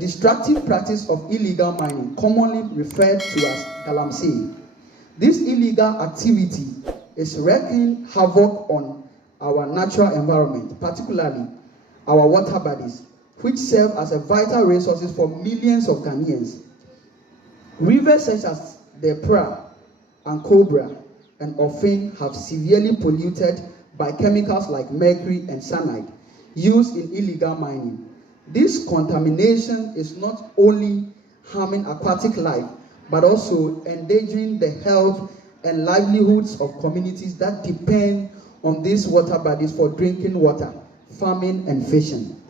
destructive practice of illegal mining, commonly referred to as Galamsey. This illegal activity is wreaking havoc on our natural environment, particularly our water bodies, which serve as a vital resources for millions of Ghanaians. Rivers such as the Pra and Cobra and Ofin have severely polluted by chemicals like mercury and cyanide used in illegal mining. This contamination is not only harming aquatic life, but also endangering the health and livelihoods of communities that depend on these water bodies for drinking water, farming, and fishing.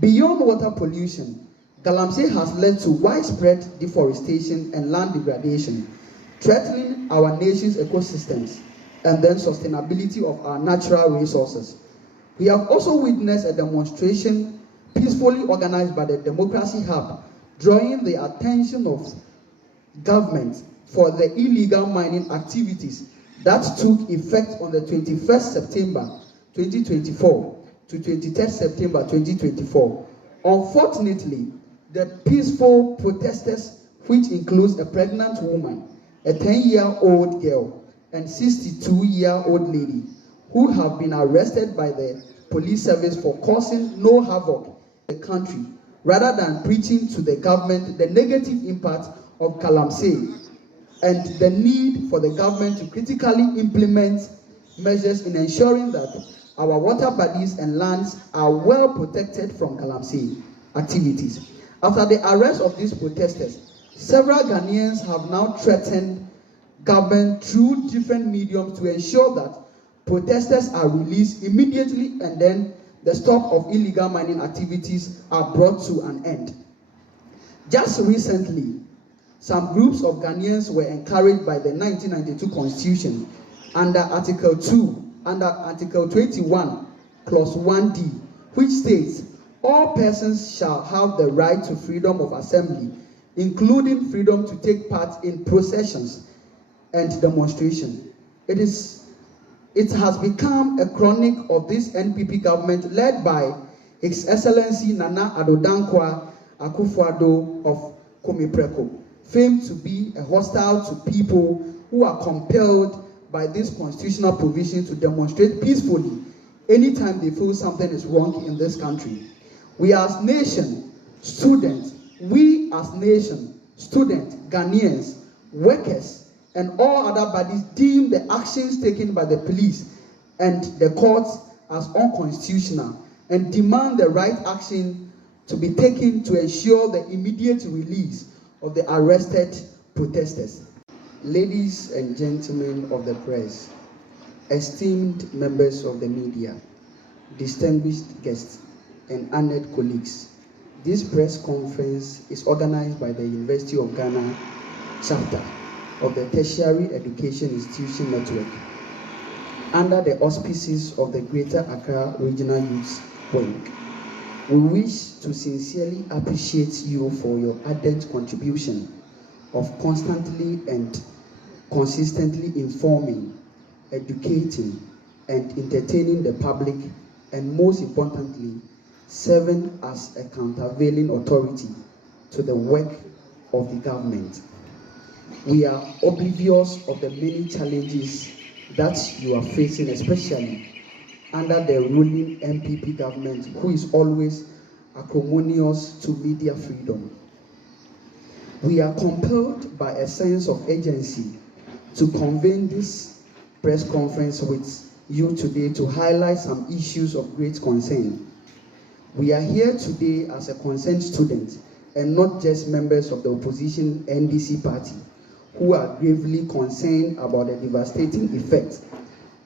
Beyond water pollution, Galamsey has led to widespread deforestation and land degradation, threatening our nation's ecosystems and then sustainability of our natural resources. We have also witnessed a demonstration peacefully organized by the Democracy Hub, drawing the attention of government for the illegal mining activities that took effect on the 21st September 2024 to 23rd September 2024. Unfortunately, the peaceful protesters, which includes a pregnant woman, a 10-year-old girl, and 62-year-old lady, who have been arrested by the police service for causing no havoc in the country, rather than preaching to the government the negative impact of Galamsey and the need for the government to critically implement measures in ensuring that our water bodies and lands are well protected from Galamsey activities. After the arrest of these protesters, several Ghanaians have now threatened government through different mediums to ensure that protesters are released immediately and then the stop of illegal mining activities are brought to an end. Just recently, some groups of Ghanaians were encouraged by the 1992 Constitution under Article 21, Clause 1D, which states, all persons shall have the right to freedom of assembly, including freedom to take part in processions and demonstration. It has become a chronic of this NPP government led by His Excellency Nana Addo Dankwa Akufo-Addo of Komipreko, famed to be a hostile to people who are compelled by this constitutional provision to demonstrate peacefully anytime they feel something is wrong in this country. We as nation, students, Ghanaians, workers, and all other bodies deem the actions taken by the police and the courts as unconstitutional and demand the right action to be taken to ensure the immediate release of the arrested protesters. Ladies and gentlemen of the press, esteemed members of the media, distinguished guests, and honored colleagues, this press conference is organized by the University of Ghana chapter of the Tertiary Education Institution Network under the auspices of the Greater Accra Regional Youth Wing. We wish to sincerely appreciate you for your ardent contribution of constantly and consistently informing, educating, and entertaining the public, and most importantly, serving as a countervailing authority to the work of the government. We are oblivious of the many challenges that you are facing, especially under the ruling MPP government, who is always acrimonious to media freedom. We are compelled by a sense of urgency to convene this press conference with you today to highlight some issues of great concern. We are here today as a concerned student and not just members of the opposition NDC party, who are gravely concerned about the devastating effects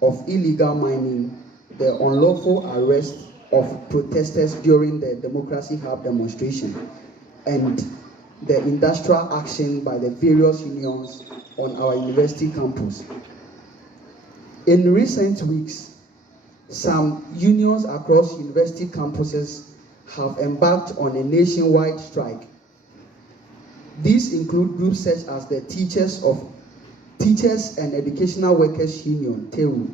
of illegal mining, the unlawful arrest of protesters during the Democracy Hub demonstration, and the industrial action by the various unions on our university campus. In recent weeks, some unions across university campuses have embarked on a nationwide strike. These include groups such as the Teachers and Educational Workers Union, TERU,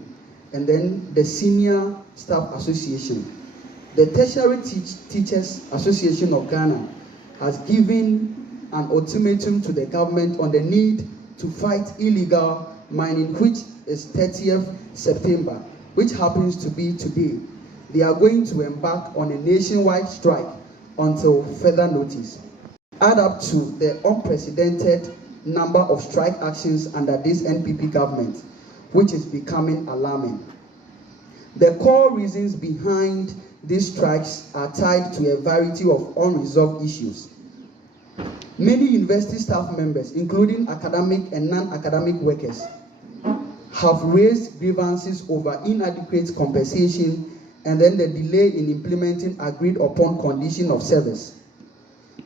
and then the Senior Staff Association, the Tertiary Teachers Association of Ghana, has given an ultimatum to the government on the need to fight illegal mining, which is 30th September, which happens to be today. They are going to embark on a nationwide strike until further notice. Add up to the unprecedented number of strike actions under this NPP government, which is becoming alarming. The core reasons behind these strikes are tied to a variety of unresolved issues. Many university staff members, including academic and non-academic workers, have raised grievances over inadequate compensation and then the delay in implementing agreed upon condition of service.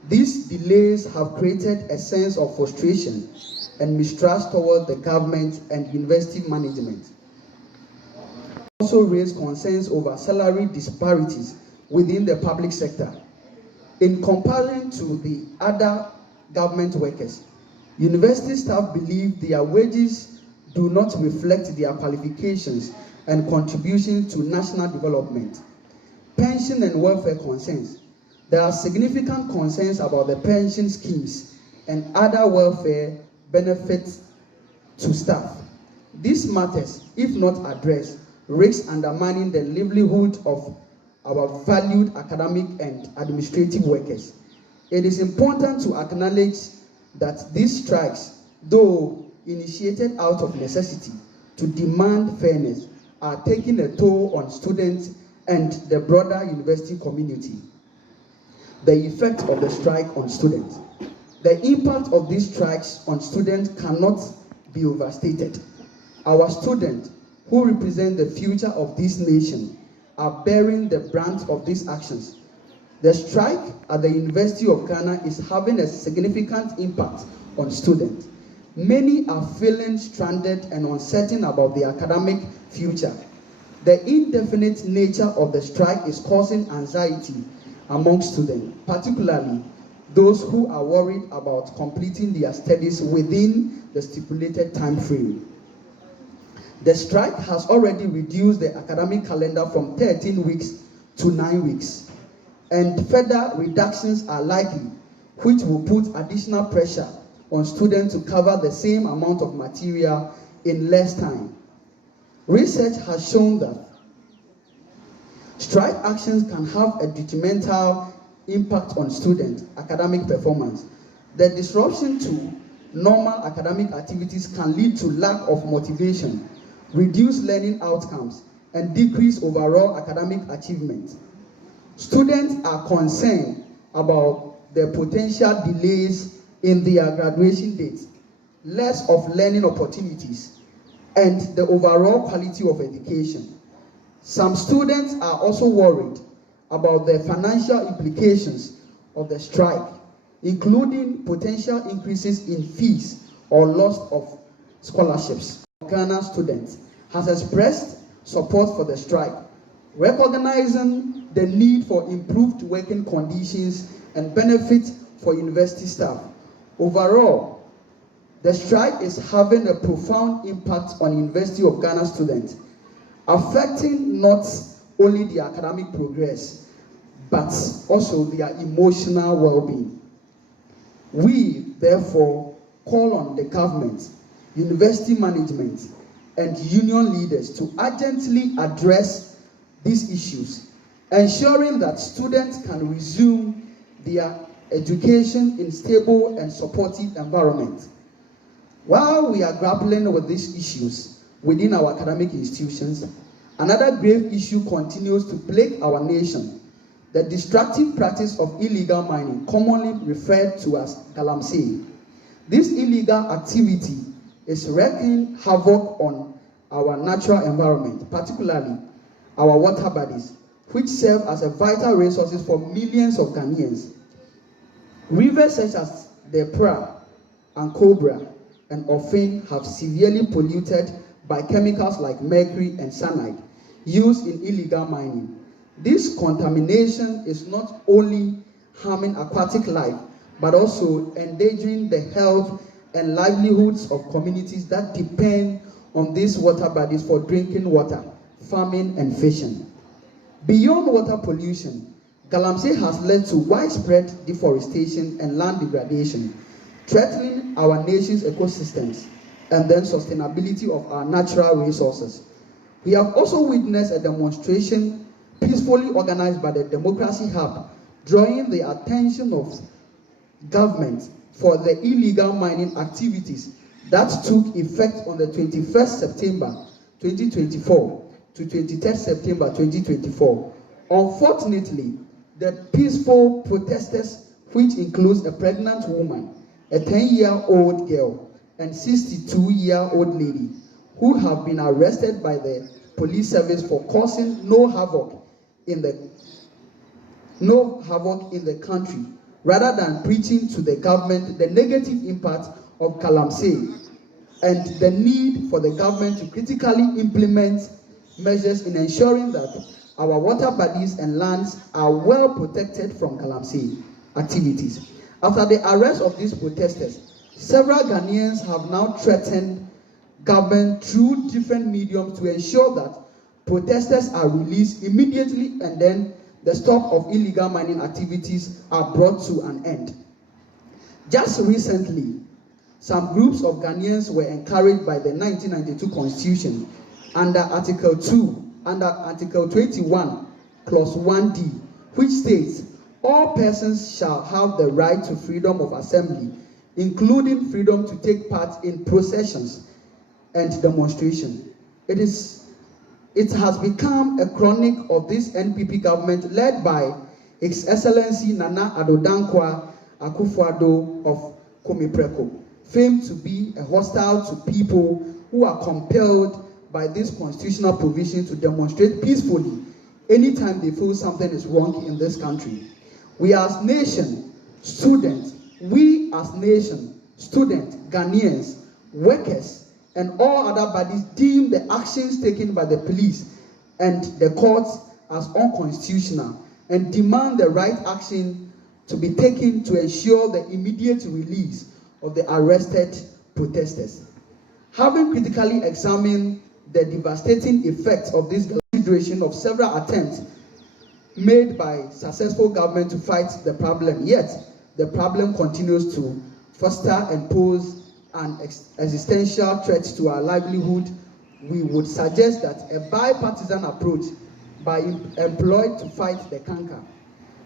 These delays have created a sense of frustration and mistrust toward the government and university management. Also raised concerns over salary disparities within the public sector. In comparison to the other government workers, university staff believe their wages do not reflect their qualifications and contribution to national development. Pension and welfare concerns. There are significant concerns about the pension schemes and other welfare benefits to staff. These matters, if not addressed, risk undermining the livelihood of our valued academic and administrative workers. It is important to acknowledge that these strikes, though initiated out of necessity to demand fairness, are taking a toll on students and the broader university community. The effect of the strike on students. The impact of these strikes on students cannot be overstated. Our students, who represent the future of this nation, are bearing the brunt of these actions. The strike at the University of Ghana is having a significant impact on students. Many are feeling stranded and uncertain about their academic future. The indefinite nature of the strike is causing anxiety among students, particularly those who are worried about completing their studies within the stipulated time frame. The strike has already reduced the academic calendar from 13 weeks to 9 weeks, and further reductions are likely, which will put additional pressure on students to cover the same amount of material in less time. Research has shown that strike actions can have a detrimental impact on student academic performance. The disruption to normal academic activities can lead to lack of motivation, reduced learning outcomes, and decrease overall academic achievement. Students are concerned about the potential delays in their graduation dates, less of learning opportunities, and the overall quality of education. Some students are also worried about the financial implications of the strike, including potential increases in fees or loss of scholarships. Ghana students has expressed support for the strike, recognizing the need for improved working conditions and benefits for university staff. Overall, the strike is having a profound impact on University of Ghana students, affecting not only their academic progress, but also their emotional well-being. We, therefore, call on the government, university management, and union leaders to urgently address these issues, ensuring that students can resume their education in stable and supportive environment. While we are grappling with these issues within our academic institutions, another grave issue continues to plague our nation: the destructive practice of illegal mining, commonly referred to as Galamsey. This illegal activity is wreaking havoc on our natural environment, particularly our water bodies, which serve as a vital resources for millions of Ghanaians. Rivers such as the Pra and Cobra and Ofin have severely polluted by chemicals like mercury and cyanide used in illegal mining. This contamination is not only harming aquatic life, but also endangering the health and livelihoods of communities that depend on these water bodies for drinking water, farming, and fishing. Beyond water pollution, Galamsey has led to widespread deforestation and land degradation, threatening our nation's ecosystems and then sustainability of our natural resources. We have also witnessed a demonstration peacefully organized by the Democracy Hub, drawing the attention of government for the illegal mining activities that took effect on the 21st September 2024 to 23rd September 2024. Unfortunately, the peaceful protesters, which includes a pregnant woman, a 10-year-old girl, and 62-year-old lady, who have been arrested by the police service for causing no havoc in the country, rather than preaching to the government the negative impact of Galamsey and the need for the government to critically implement measures in ensuring that our water bodies and lands are well protected from Galamsey activities. After the arrest of these protesters, several Ghanaians have now threatened government through different mediums to ensure that protesters are released immediately and then the stop of illegal mining activities are brought to an end. Just recently, some groups of Ghanaians were encouraged by the 1992 Constitution under Article 21, Clause 1D, which states, all persons shall have the right to freedom of assembly, including freedom to take part in processions and demonstration. It has become a chronic of this NPP government led by His Excellency Nana Addo Dankwa Akufo-Addo of Komipreko, famed to be hostile to people who are compelled by this constitutional provision to demonstrate peacefully anytime they feel something is wrong in this country. We as nation, students, Ghanaians, workers, and all other bodies deem the actions taken by the police and the courts as unconstitutional and demand the right action to be taken to ensure the immediate release of the arrested protesters. Having critically examined the devastating effects of this consideration of several attempts made by successful government to fight the problem, yet the problem continues to foster and pose an existential threat to our livelihood, we would suggest that a bipartisan approach be employed to fight the canker.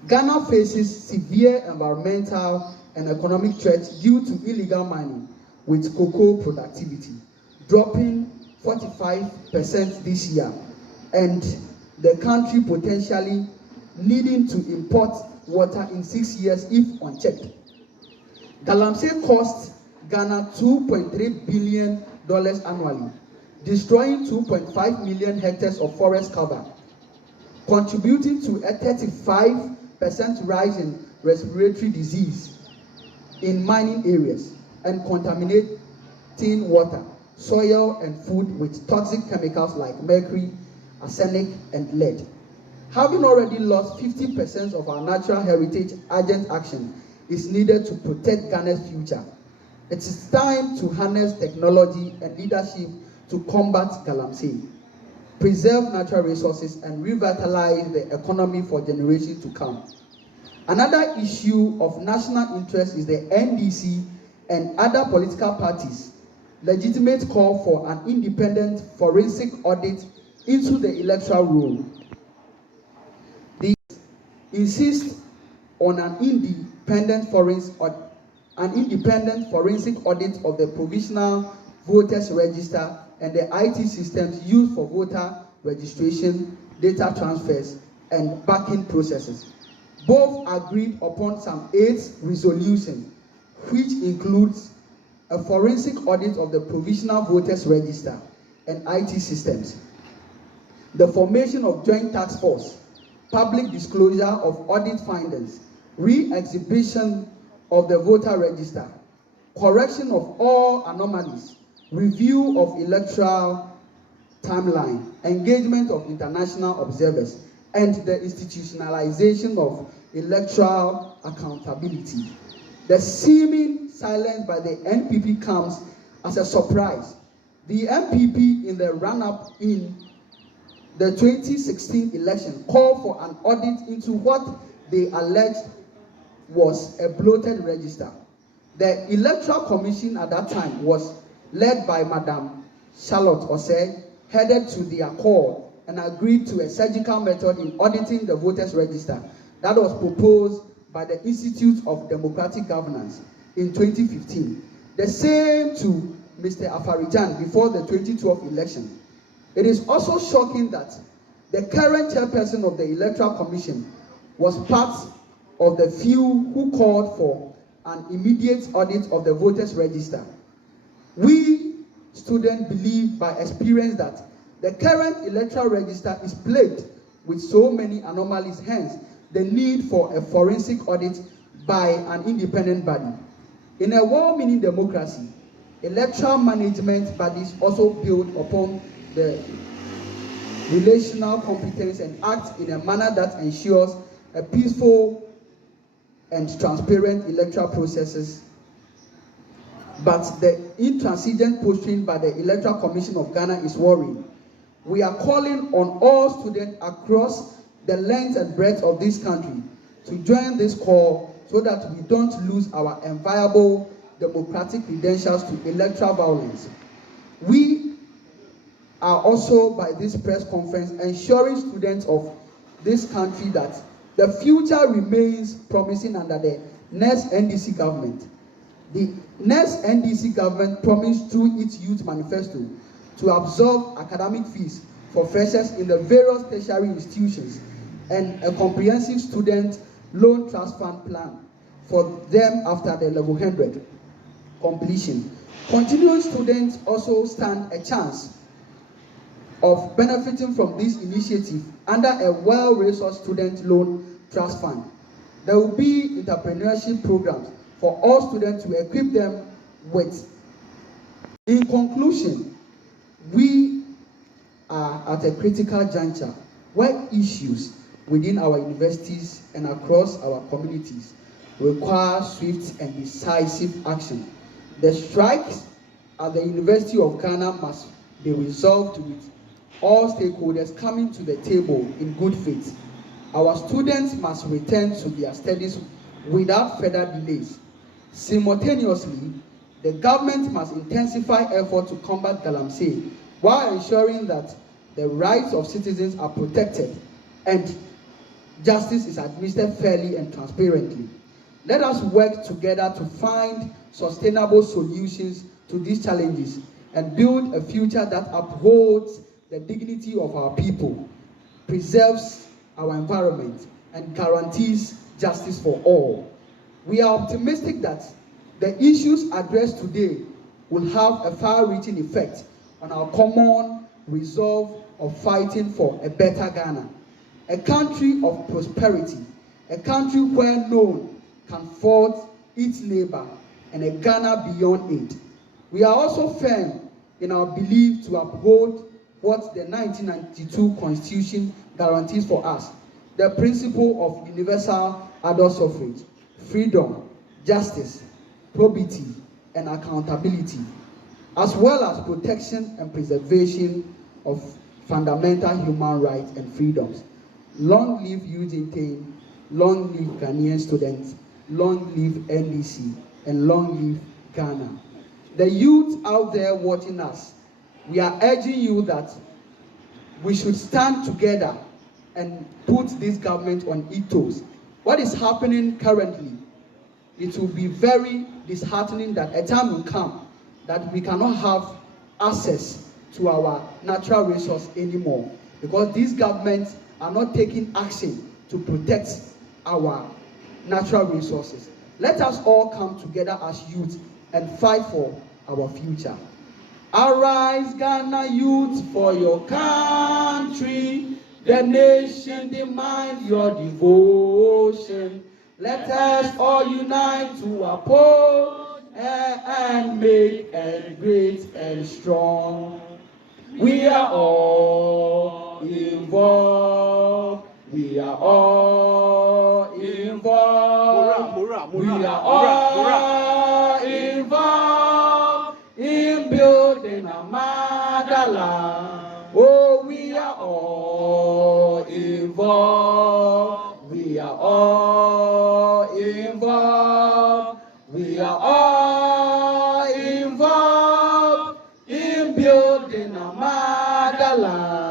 Ghana faces severe environmental and economic threats due to illegal mining, with cocoa productivity dropping 45% this year, and the country potentially needing to import water in 6 years if unchecked. Galamsey costs Ghana $2.3 billion annually, destroying 2.5 million hectares of forest cover, contributing to a 35% rise in respiratory disease in mining areas, and contaminating water, soil, and food with toxic chemicals like mercury, arsenic, and lead. Having already lost 50% of our natural heritage, urgent action is needed to protect Ghana's future. It is time to harness technology and leadership to combat Galamsey, preserve natural resources, and revitalize the economy for generations to come. Another issue of national interest is the NDC and other political parties' legitimate call for an independent forensic audit into the electoral roll. They insist on an independent forensic audit of the provisional voters register and the IT systems used for voter registration, data transfers, and backing processes. Both agreed upon some 8 resolutions, which includes a forensic audit of the provisional voters register and IT systems, the formation of joint task force, public disclosure of audit findings, re-exhibition of the voter register, correction of all anomalies, review of electoral timeline, engagement of international observers, and the institutionalization of electoral accountability. The seeming silence by the NPP comes as a surprise. The NPP, in the run-up in the 2016 election, called for an audit into what they alleged was a bloated register. The Electoral Commission at that time was led by Madam Charlotte Osei, headed to the accord and agreed to a surgical method in auditing the voters' register that was proposed by the Institute of Democratic Governance in 2015. The same to Mr. Afarijan before the 2012 election. It is also shocking that the current chairperson of the Electoral Commission was part of the few who called for an immediate audit of the voters' register. We students believe by experience that the current electoral register is plagued with so many anomalies, hence the need for a forensic audit by an independent body. In a well-meaning democracy, electoral management bodies also build upon the relational competence and act in a manner that ensures a peaceful and transparent electoral processes. But the intransigent posturing by the Electoral Commission of Ghana is worrying. We are calling on all students across the length and breadth of this country to join this call so that we don't lose our enviable democratic credentials to electoral violence. We are also, by this press conference, ensuring students of this country that the future remains promising under the next NDC government. The next NDC government promised through its youth manifesto to absorb academic fees for freshers in the various tertiary institutions and a comprehensive student loan trust fund plan for them after the level 100 completion. Continuing students also stand a chance of benefiting from this initiative under a well-resourced student loan trust fund. There will be entrepreneurship programs for all students to equip them with. In conclusion, we are at a critical juncture where issues within our universities and across our communities require swift and decisive action. The strikes at the University of Ghana must be resolved with all stakeholders coming to the table in good faith. Our students must return to their studies without further delays. Simultaneously, the government must intensify effort to combat Galamsey while ensuring that the rights of citizens are protected and justice is administered fairly and transparently. Let us work together to find sustainable solutions to these challenges and build a future that upholds the dignity of our people, preserves our environment, and guarantees justice for all. We are optimistic that the issues addressed today will have a far-reaching effect on our common resolve of fighting for a better Ghana, a country of prosperity, a country where none can fault its neighbor, and a Ghana beyond it. We are also firm in our belief to uphold what the 1992 Constitution guarantees for us, the principle of universal adult suffrage, freedom, justice, probity, and accountability, as well as protection and preservation of fundamental human rights and freedoms. Long live Eugene, long live Ghanaian students, long live NDC, and long live Ghana. The youth out there watching us, we are urging you that we should stand together and put this government on its toes. What is happening currently, it will be very disheartening that a time will come that we cannot have access to our natural resource anymore because these governments are not taking action to protect our natural resources. Let us all come together as youth and fight for our future. Arise, Ghana youth, for your country. The nation demands your devotion. Let us all unite to uphold and make it great and strong. We are all involved. We are all involved. We are all involved in building a motherland. Oh, we are all involved. We are all all involved. We are all involved in building a motherland.